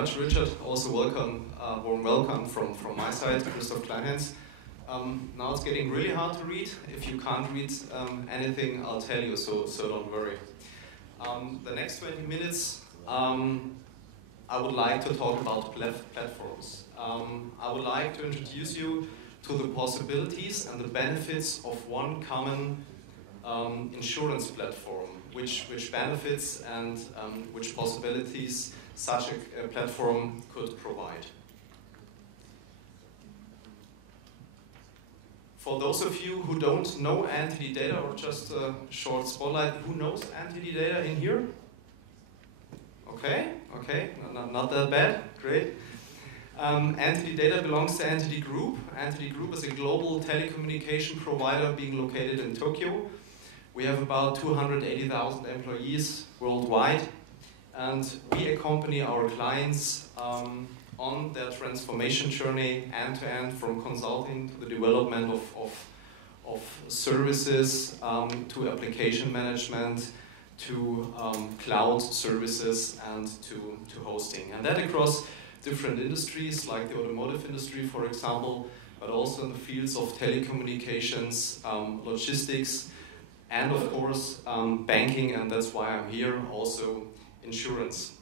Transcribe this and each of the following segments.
much, Richard. Also welcome, warm welcome from my side, Christof KLEINHENZ. Now it's getting really hard to read. If you can't read anything, I'll tell you, so don't worry. The next 20 minutes, I would like to talk about platforms. I would like to introduce you to the possibilities and the benefits of one common insurance platform, which benefits and which possibilities such a platform could provide. For those of you who don't know entity data, or just a short spotlight, who knows entity data in here? Okay, not that bad, great. Entity data belongs to Entity Group. Entity Group is a global telecommunication provider being located in Tokyo. We have about 280,000 employees worldwide, and we accompany our clients on their transformation journey end-to-end, from consulting to the development of services, to application management, to cloud services, and to hosting. And that across different industries, like the automotive industry, for example, but also in the fields of telecommunications, logistics, and of course banking, and that's why I'm here, also insurance.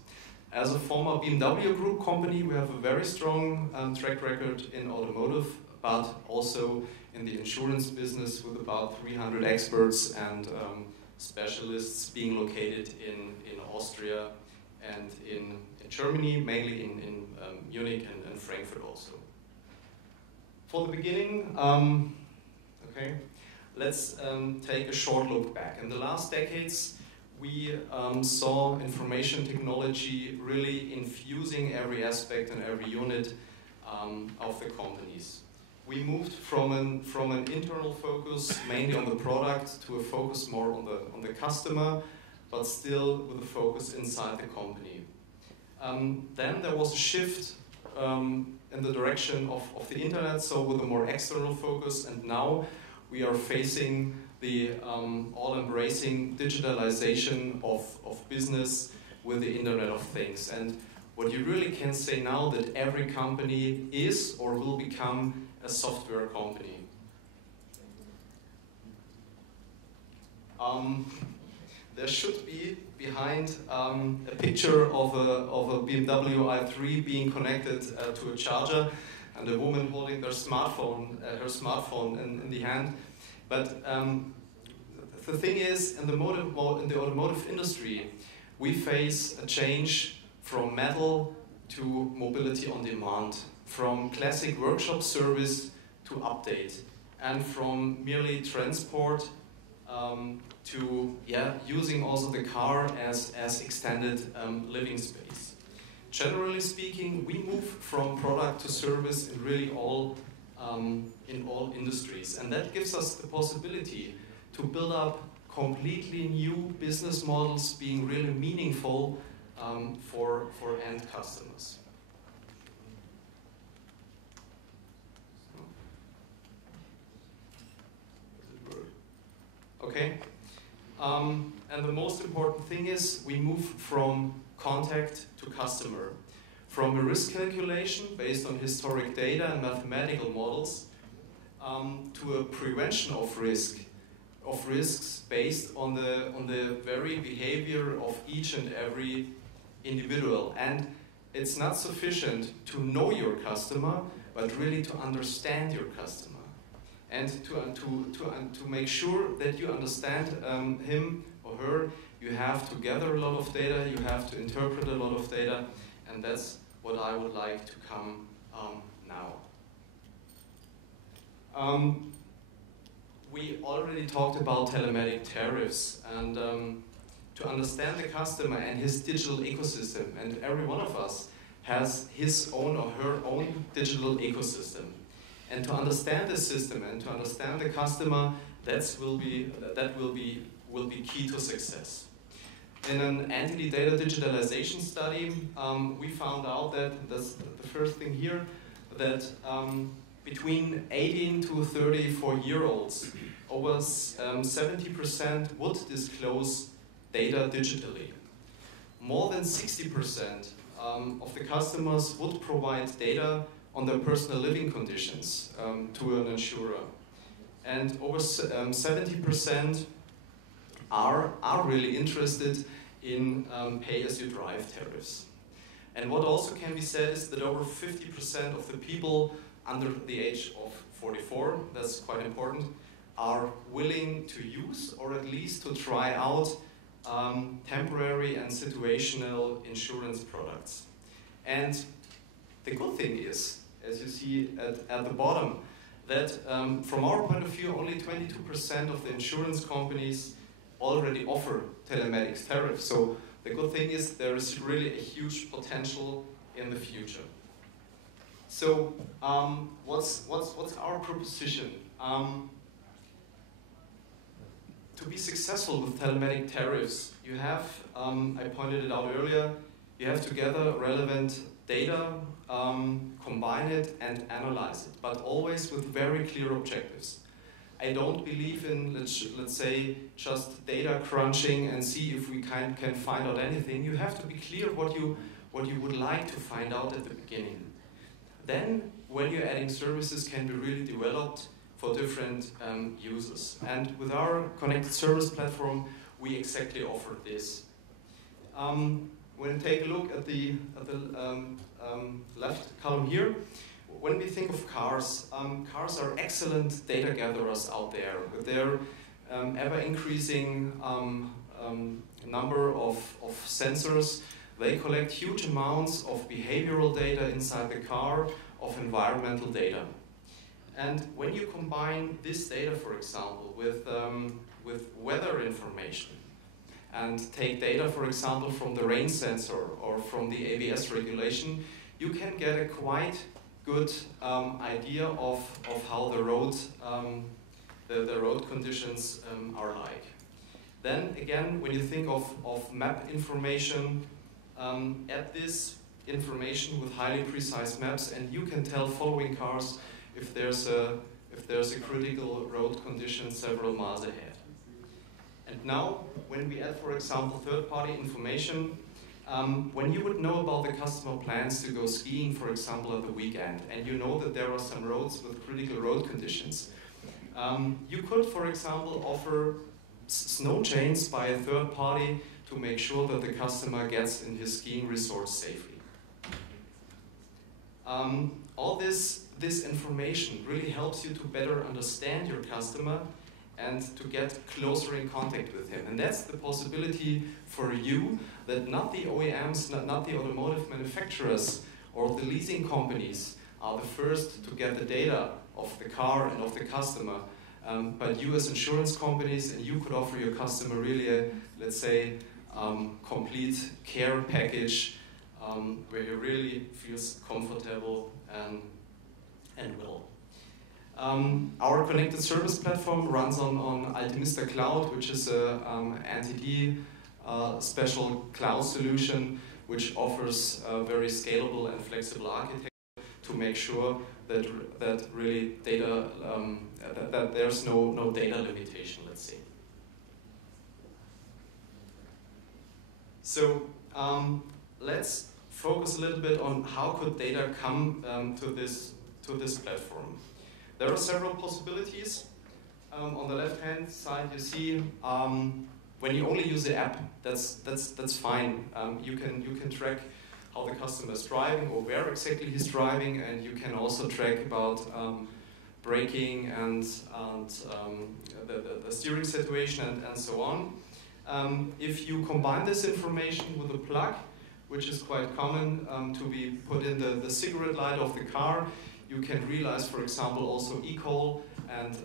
As a former BMW Group company, we have a very strong track record in automotive, but also in the insurance business, with about 300 experts and specialists being located in Austria and in Germany, mainly in Munich and Frankfurt also. For the beginning, let's take a short look back. In the last decades, we saw information technology really infusing every aspect and every unit of the companies. We moved from an internal focus, mainly on the product, to a focus more on the customer, but still with a focus inside the company. Then there was a shift in the direction of the internet, so with a more external focus, and now we are facing the all-embracing digitalization of business with the Internet of Things. And what you really can say now, that every company is or will become a software company. There should be behind a picture of a BMW i3 being connected to a charger, and a woman holding their smartphone, her smartphone in the hand. But the thing is, in the automotive industry, we face a change from metal to mobility on demand, from classic workshop service to update, and from merely transport to using also the car as extended living space. Generally speaking, we move from product to service in really in all industries, and that gives us the possibility to build up completely new business models, being really meaningful for end customers. Okay, and the most important thing is we move from contact to customer, from a risk calculation based on historic data and mathematical models to a prevention of risks based on the very behavior of each and every individual. And it's not sufficient to know your customer, but really to understand your customer, and to make sure that you understand him or her. You have to gather a lot of data, you have to interpret a lot of data, and that's what I would like to come now. We already talked about telematic tariffs, and to understand the customer and his digital ecosystem, and every one of us has his own or her own digital ecosystem. And to understand the system and to understand the customer, that will be key to success. In an entity data digitalization study, we found out that, that's the first thing here, that between 18 to 34-year-olds, over 70% would disclose data digitally. More than 60% of the customers would provide data on their personal living conditions to an insurer. And over 70% are really interested in pay-as-you-drive tariffs. And what also can be said is that over 50% of the people under the age of 44, that's quite important, are willing to use or at least to try out temporary and situational insurance products. And the good thing is, as you see at the bottom, that from our point of view, only 22% of the insurance companies already offer telematics tariffs. So the good thing is there is really a huge potential in the future. So what's our proposition? To be successful with telematic tariffs, you have, I pointed it out earlier, you have to gather relevant data, combine it and analyze it, but always with very clear objectives. I don't believe in, let's say, just data crunching and see if we can find out anything. You have to be clear what you would like to find out at the beginning. Then, when you're adding services, can be really developed for different users. And with our connected service platform, we exactly offer this. When you take a look at the left column here, when we think of cars, cars are excellent data gatherers out there with their ever-increasing number of sensors. They collect huge amounts of behavioral data inside the car, of environmental data. And when you combine this data, for example, with weather information, and take data, for example, from the rain sensor or from the ABS regulation, you can get a quite good idea of how the road conditions are like. Then again, when you think of map information, add this information with highly precise maps, and you can tell following cars if there's a critical road condition several miles ahead. And now, when we add, for example, third-party information, when you would know about the customer plans to go skiing, for example, at the weekend, and you know that there are some roads with critical road conditions, you could, for example, offer snow chains by a third party to make sure that the customer gets in his skiing resort safely. All this information really helps you to better understand your customer and to get closer in contact with him. And that's the possibility for you that not the OEMs, not the automotive manufacturers or the leasing companies are the first to get the data of the car and of the customer, but you as insurance companies, and you could offer your customer really a, let's say, complete care package where he really feels comfortable and well. Our connected service platform runs on Altimista Cloud, which is a NTD special cloud solution which offers a very scalable and flexible architecture to make sure that really data that there's no data limitation, let's say. So let's focus a little bit on how could data come to this platform. There are several possibilities. On the left-hand side, you see when you only use the app, that's fine. You can track how the customer is driving or where exactly he's driving, and you can also track about braking and the steering situation and so on. If you combine this information with a plug, which is quite common to be put in the cigarette light of the car, you can realize, for example, also e-call and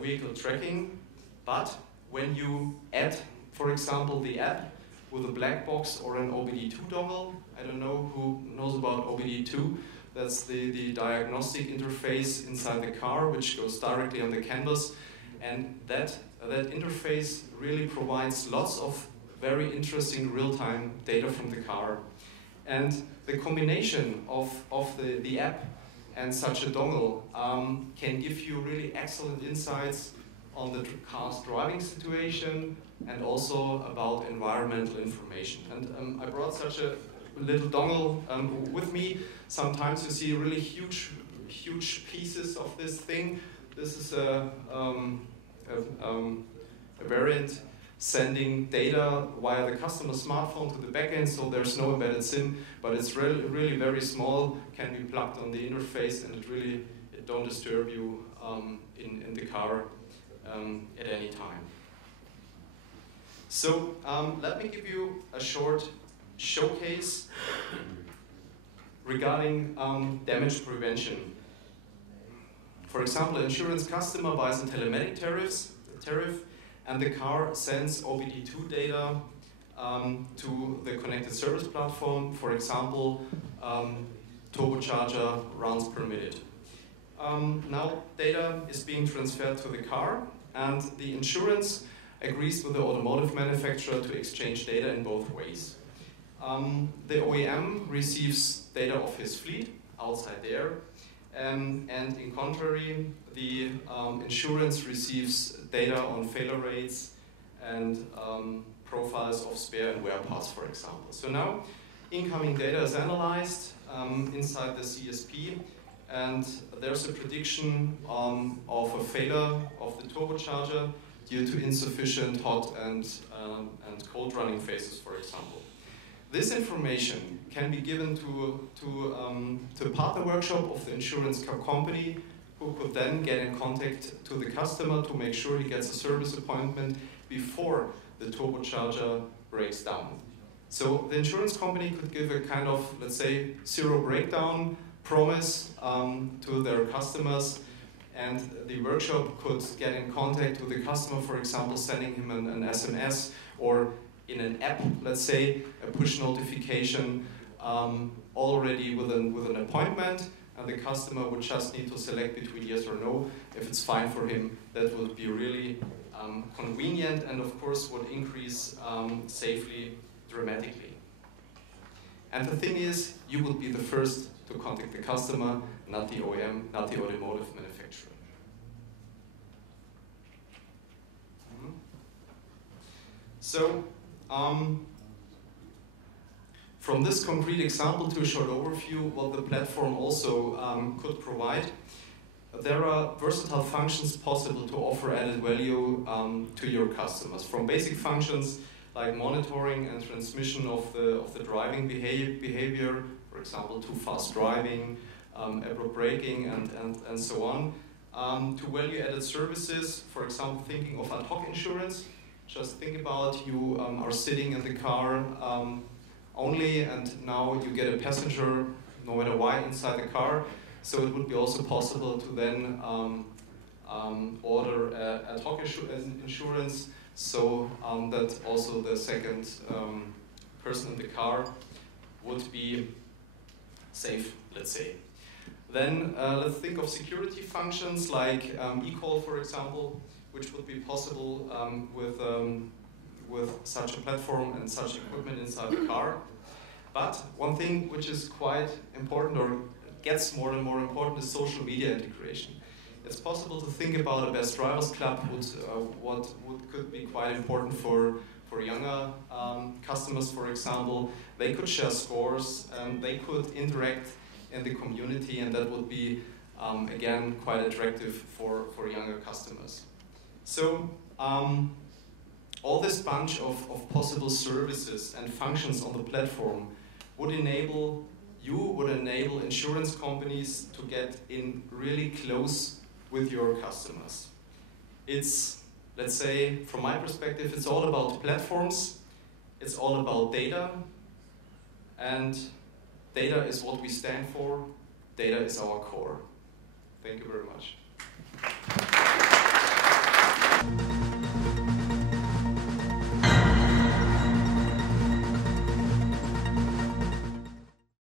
vehicle tracking. But when you add, for example, the app with a black box or an OBD2 dongle, I don't know who knows about OBD2, that's the diagnostic interface inside the car, which goes directly on the canvas, and that interface really provides lots of very interesting real-time data from the car. And the combination of the app and such a dongle can give you really excellent insights on the car's driving situation and also about environmental information. And I brought such a little dongle with me. Sometimes you see really huge pieces of this thing. This is a variant sending data via the customer smartphone to the backend, so there's no embedded SIM, but it's really very small, can be plugged on the interface, and it don't disturb you in the car at any time. So let me give you a short showcase regarding damage prevention. For example, an insurance customer buys a telematic tariff, and the car sends OBD2 data to the connected service platform. For example, turbocharger rounds per minute. Now data is being transferred to the car, and the insurance agrees with the automotive manufacturer to exchange data in both ways. The OEM receives data of his fleet outside there, and in contrary, the insurance receives data on failure rates and profiles of spare and wear parts, for example. So now incoming data is analyzed inside the CSP, and there's a prediction of a failure of the turbocharger due to insufficient hot and cold running phases, for example. This information can be given to a partner workshop of the insurance company, who could then get in contact to the customer to make sure he gets a service appointment before the turbocharger breaks down. So the insurance company could give a kind of, let's say, zero breakdown promise to their customers, and the workshop could get in contact with the customer, for example, sending him an SMS, or in an app, let's say, a push notification already with an appointment, and the customer would just need to select between yes or no. If it's fine for him, that would be really convenient, and of course would increase safely dramatically. And the thing is, you would be the first to contact the customer, not the OEM, not the automotive manufacturer. So, from this concrete example to a short overview, what the platform also could provide, there are versatile functions possible to offer added value to your customers. From basic functions like monitoring and transmission of the driving behavior, for example, too fast driving, abrupt braking, and so on, to value-added services, for example, thinking of ad hoc insurance. Just think about you are sitting in the car only, and now you get a passenger, no matter why, inside the car. So it would be also possible to then order ad hoc insurance, so that also the second person in the car would be safe, let's say. Then let's think of security functions like eCall, for example, which would be possible with such a platform and such equipment inside the car. But one thing which is quite important, or gets more and more important, is social media integration. It's possible to think about a best drivers club, could be quite important for younger customers, for example. They could share scores, they could interact in the community, and that would be, again, quite attractive for younger customers. So, all this bunch of possible services and functions on the platform would enable insurance companies to get in really close with your customers. It's, let's say, from my perspective, it's all about platforms, it's all about data, and data is what we stand for, data is our core. Thank you very much.